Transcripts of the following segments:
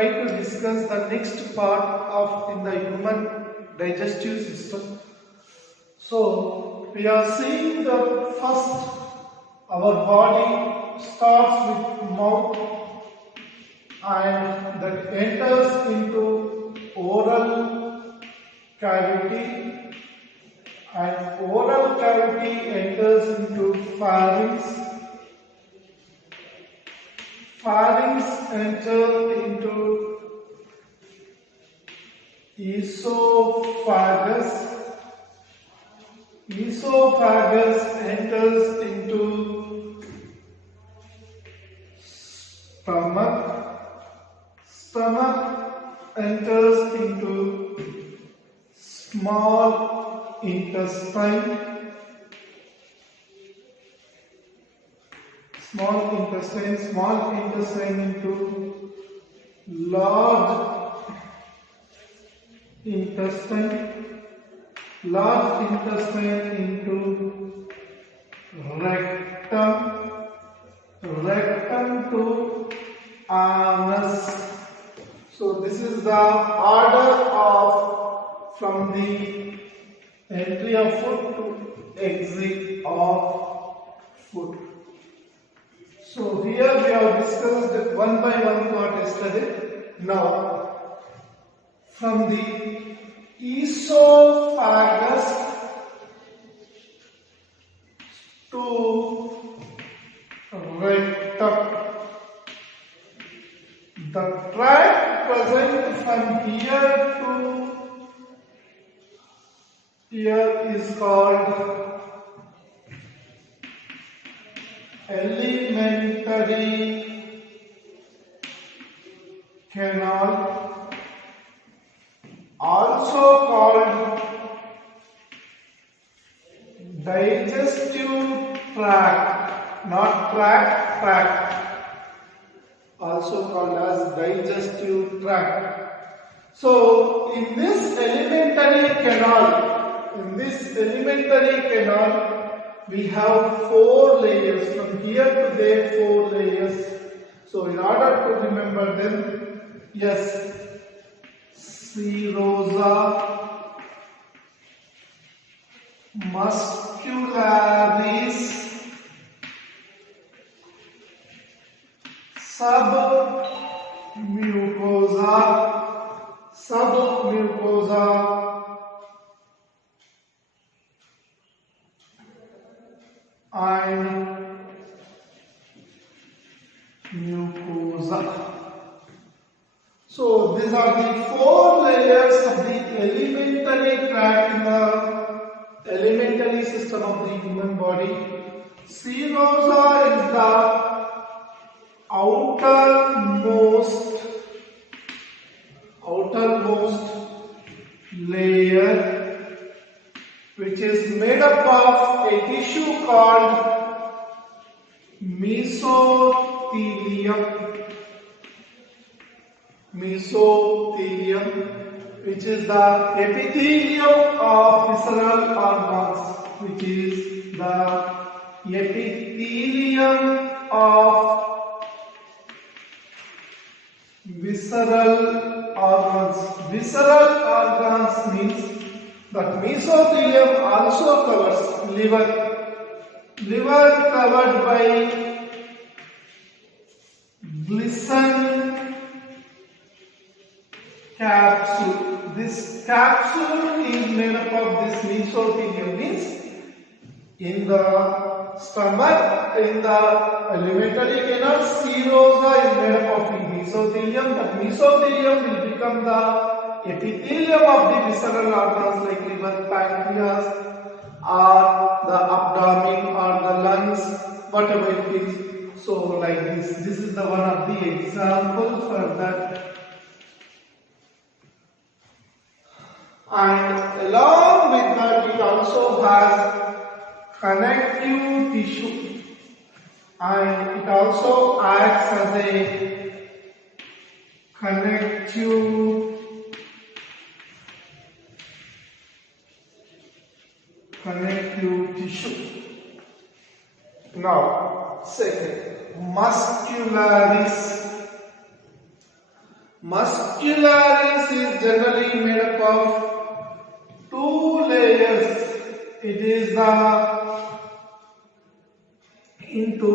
try to discuss the next part of in the human digestive system. So we are seeing the first, our body starts with mouth and that enters into oral cavity, and oral cavity enters into pharynx. Pharynx enters into esophagus. Esophagus enters into stomach. Stomach enters into small intestine. Small intestine into large intestine. Large intestine into rectum. Rectum to anus. So this is the order of from the entry of food to exit of food. So here we have discussed one by one part yesterday. Now from the esophagus to rectum, the tract present from here to here is called alimentary canal, also called digestive tract, not tract, also called as digestive tract. So in this alimentary canal, we have 4 layers. From here to there, 4 layers. So in order to remember them, yes, serosa, muscularis, submucosa, and mucosa. So these are the 4 layers of the alimentary tract in the alimentary system of the human body. Serosa is the outermost layer, which is made up of a tissue called mesothelium, which is the epithelium of visceral organs, Visceral organs means that mesothelium also covers liver covered by Glisson capsule. This capsule is made up of this mesothelium, means in the stomach, in the alimentary canal, serosa is made up of mesothelium. That mesothelium will become the epithelium of the visceral organs like liver, pancreas, or the abdomen or the lungs, whatever it is. So like this is the one of the example for that. And along with that, it also has connective tissue, and it also acts as a connective tissue. Now, second, muscularis. Muscularis is generally made up of two layers. It is the into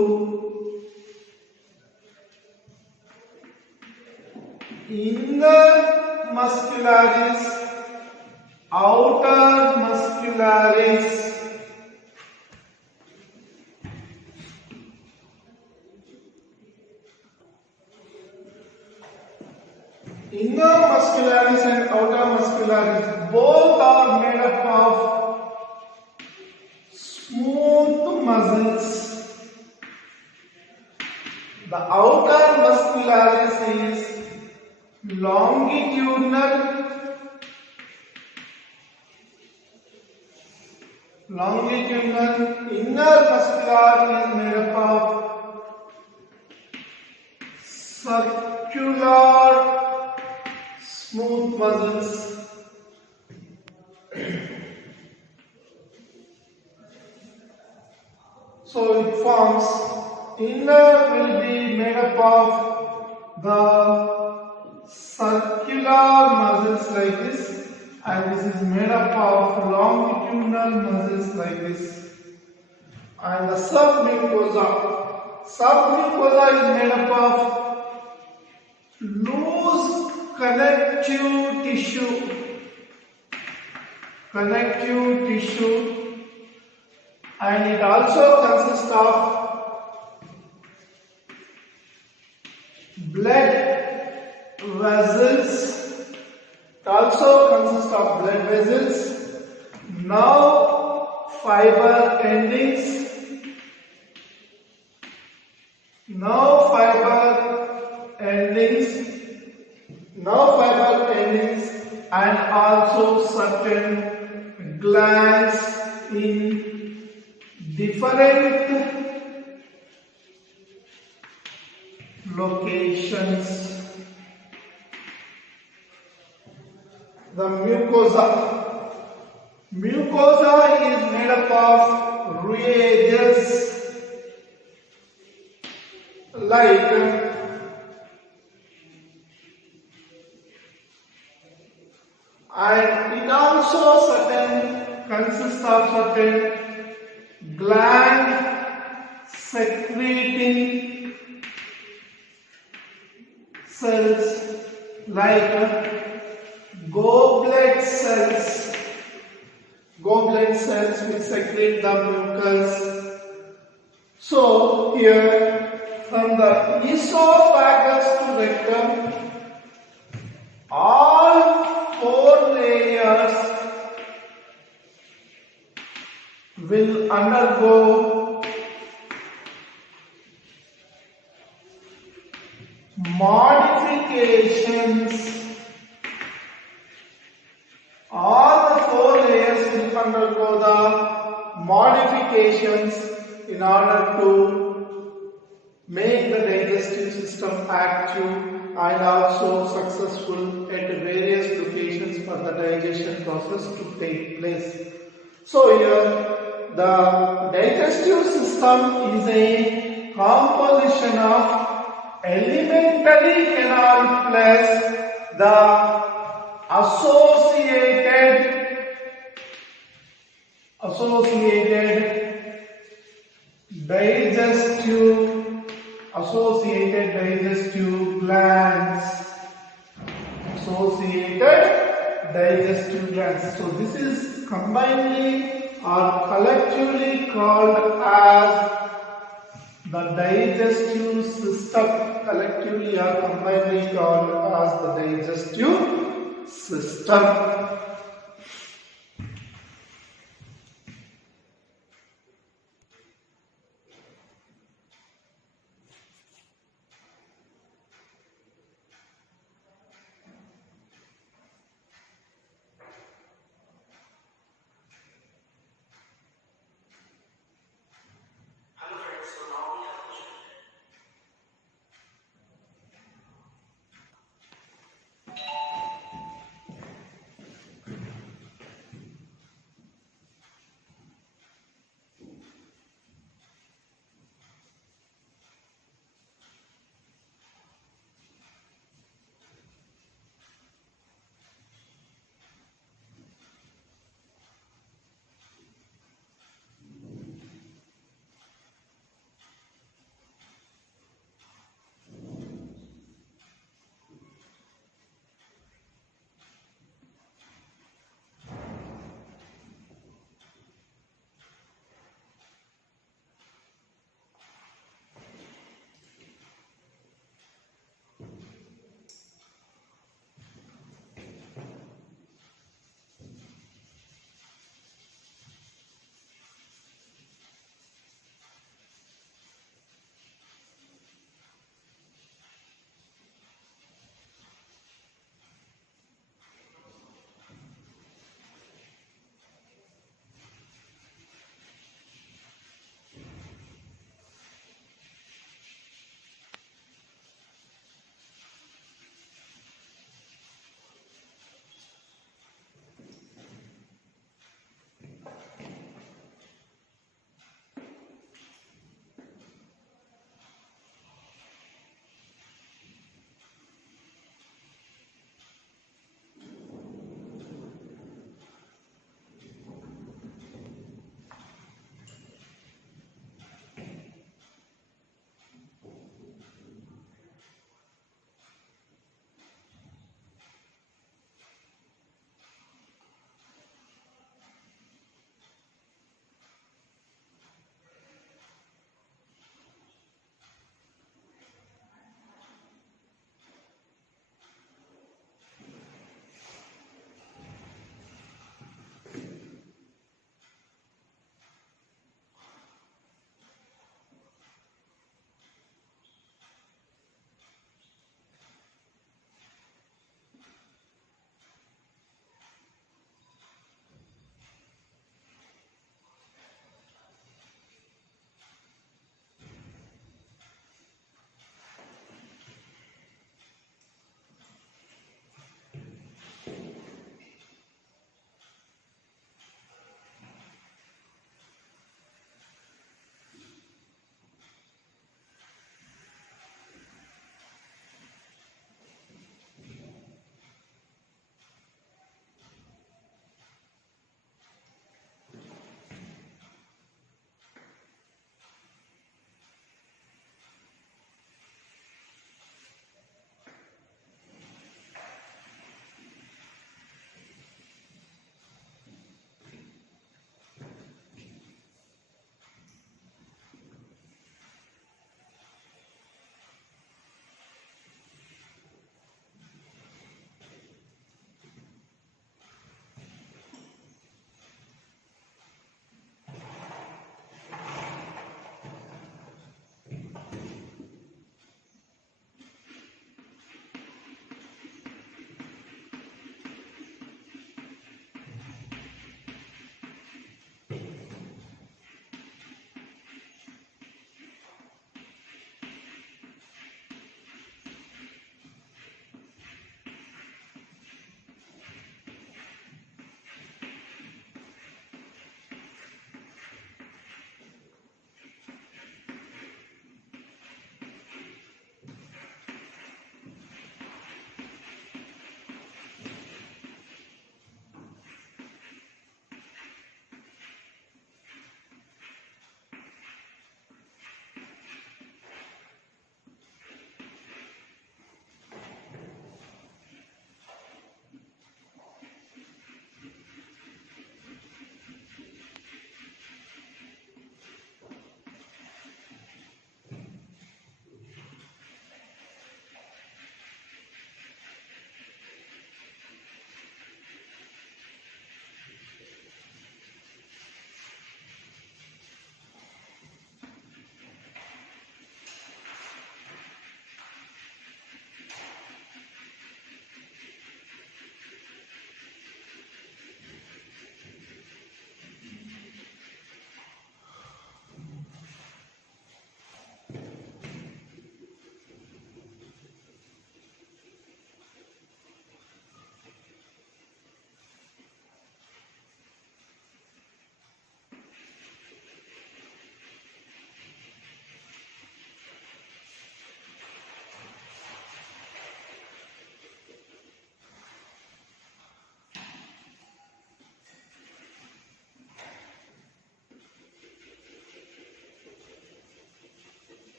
inner muscularis, outer muscularis. Inner muscularis and outer muscularis both are made up of smooth muscles. The outer muscularis is longitudinal, inner muscular is made up of circular smooth muscles. So it forms, inner will be made up of the circular muscles like this, and this is made up of longitudinal muscles like this. And the submucosa is made up of loose connective tissue, and it also consists of blood vessels. It also consists of blood vessels, nerve fiber endings, and also certain glands in different locations. The mucosa is made up of ridges like and it also consists of certain gland secreting cells like goblet cells which secrete the mucus. So here from the esophagus to rectum, all four layers will undergo modifications. All the four layers will undergo the modifications in order to make the digestive system active and also successful at various locations for the digestion process to take place. So here the digestive system is a composition of alimentary canal plus the associated digestive glands. So this is combinedly or collectively called as the digestive system. Collectively or combinedly called as the digestive system.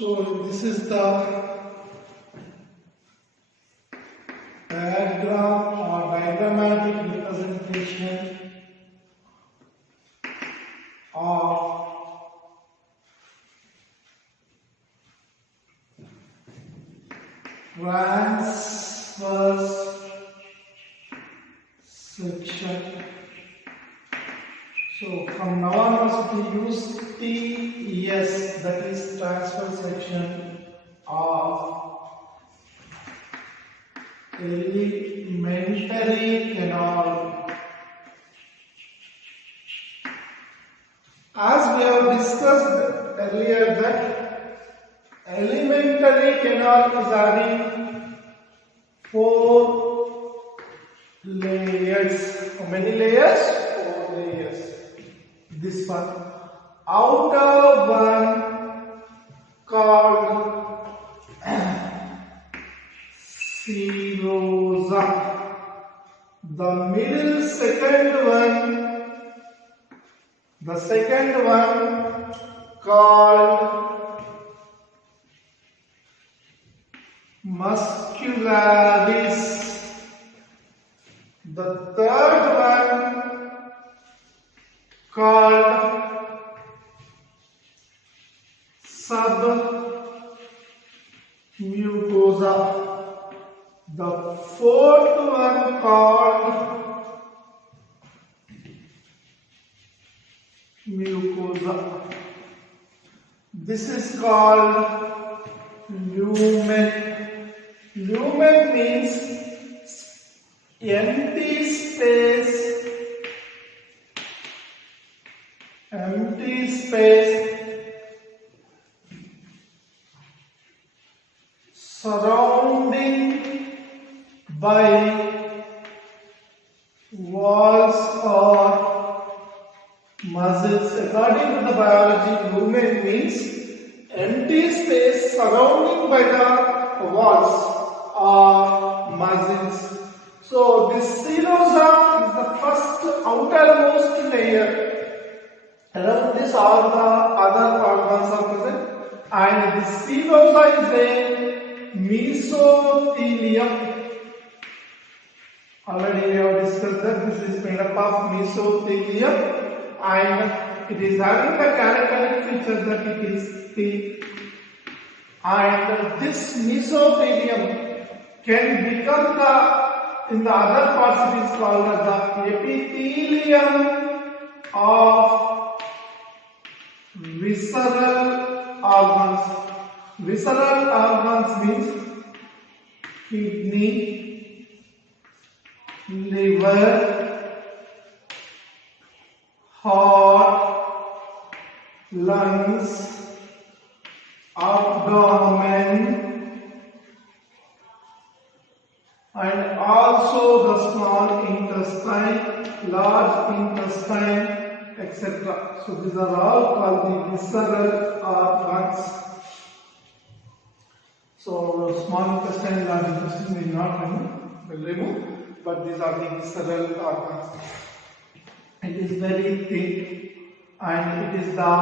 So this is the diagram or diagrammatic representation of transverse section. So from now onwards we use TES, that is transverse section of elementary canal. As we have discussed earlier that elementary canal is having 4 layers. How many layers? 4 layers. This one. Outer one called serosa. The middle second one called muscularis. The third one called submucosa. The fourth one called mucosa. This is called lumen. Lumen means empty space surrounding by walls or muscles. According to the biology, lumen means empty space surrounding by the walls or muscles. So this serosa is the first outermost layer. Around this all the other organs are present, and this serosa is a mesothelium. Already we have discussed that this is made up of mesothelium, and it is having the characteristic feature that it is thin. And this mesothelium can become in the other parts it is called as the epithelium of visceral organs. Visceral organs means kidney, liver, heart, lungs, abdomen, and also the small intestine, large intestine, etc. So these are all called the visceral organs. So small intestine, large intestine will not remove, but these are the visceral organs. It is very thick, and it is the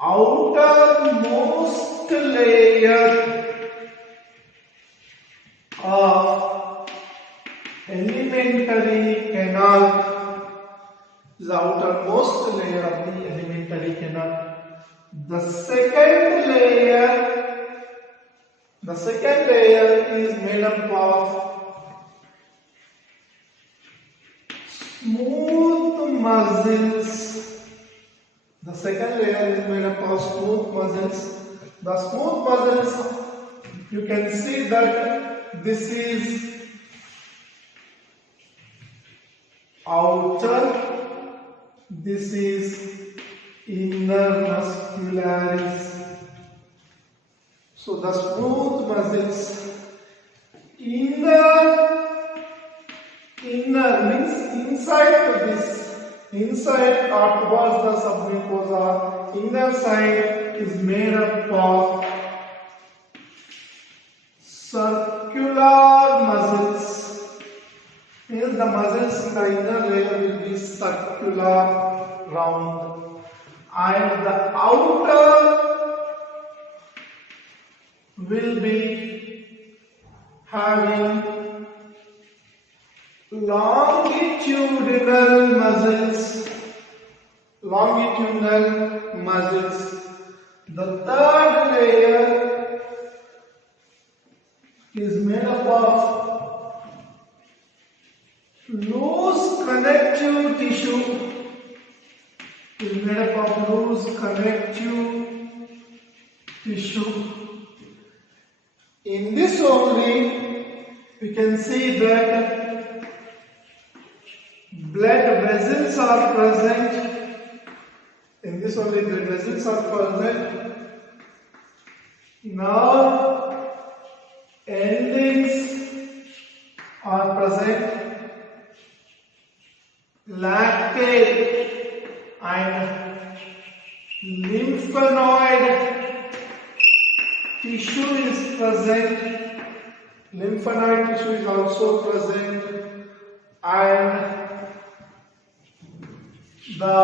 outermost layer of elementary canal. The outermost layer of the elementary canal. The second layer is made up of smooth muscles. The second layer is made up of smooth muscles. The smooth muscles, you can see that this is outer, this is inner muscularis. So the smooth muscles, inner means inside to this, inside or towards the submucosa, inner side is made up of circular muscles. Means the muscles in the inner layer will be circular, round, and the outer will be having longitudinal muscles. The third layer is made up of loose connective tissue. In this only, we can see that blood vessels are present. In this only, the vessels are present. Now, endings are present. Lactate and lymphanoid tissue is present. Lymphoid tissue is also present, and the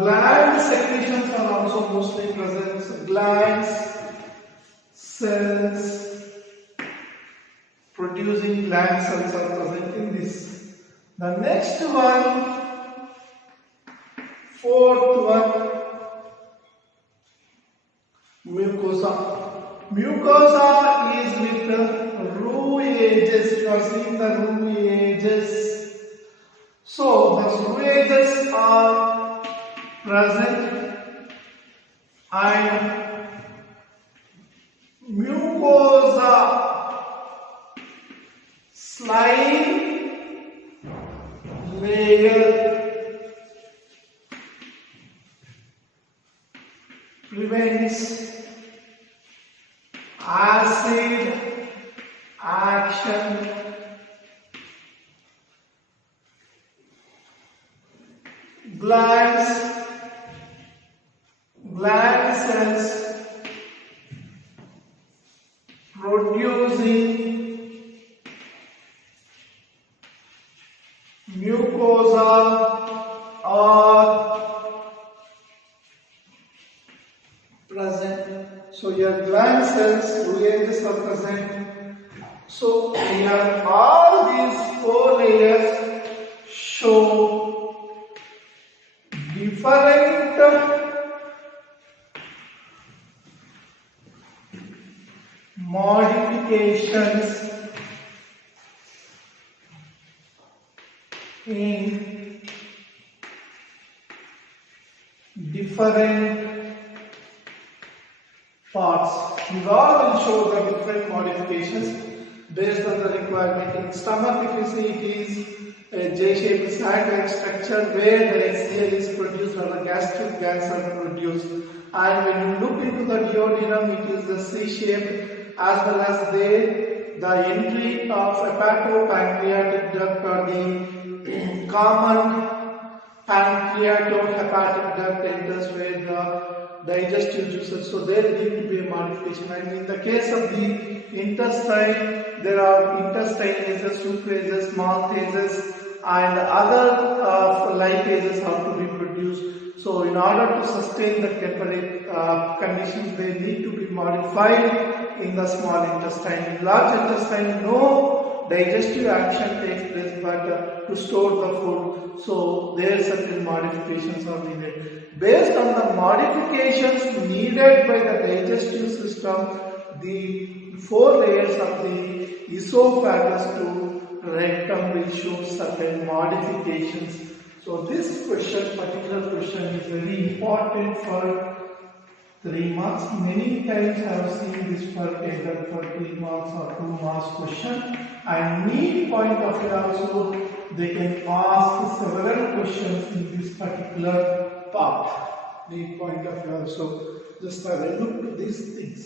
gland secretions are also mostly present. So glands, cells, producing gland cells are present in this. The next one, fourth one, mucosa. Mucosa is with the roux edges. You are seeing the roux edges. So the roux edges are present, and mucosa slime layer prevents acid action. Gland cells producing mucosa are present. So your gland cells, roux edges are present. So here all these four layers show different modifications in different parts. These all will show the different modifications based on the requirement. In stomach, if you see, it is a J-shaped sac-like structure where the HCl is produced or the gastric gas are produced. And when you look into the duodenum, it is the C-shaped, as well as the entry of hepatopancreatic duct or the common pancreatohepatic duct enters where the digestive juices. So there need to be a modification. And in the case of the intestine, there are intestinases, sucrases, maltases, and other lipases have to be produced. So in order to sustain the temperate conditions, they need to be modified in the small intestine. In large intestine, no digestive action takes place, but to store the food. So there certain modifications are needed. Based on the modifications needed by the digestive system, the four layers of the esophagus to rectum will show certain modifications. So this particular question is very important for 3 marks. Many times I have seen this for either for 3 marks or 2 marks question. And need point of view also, they can ask several questions in this particular part. Need point of view also. Just have a look at these things.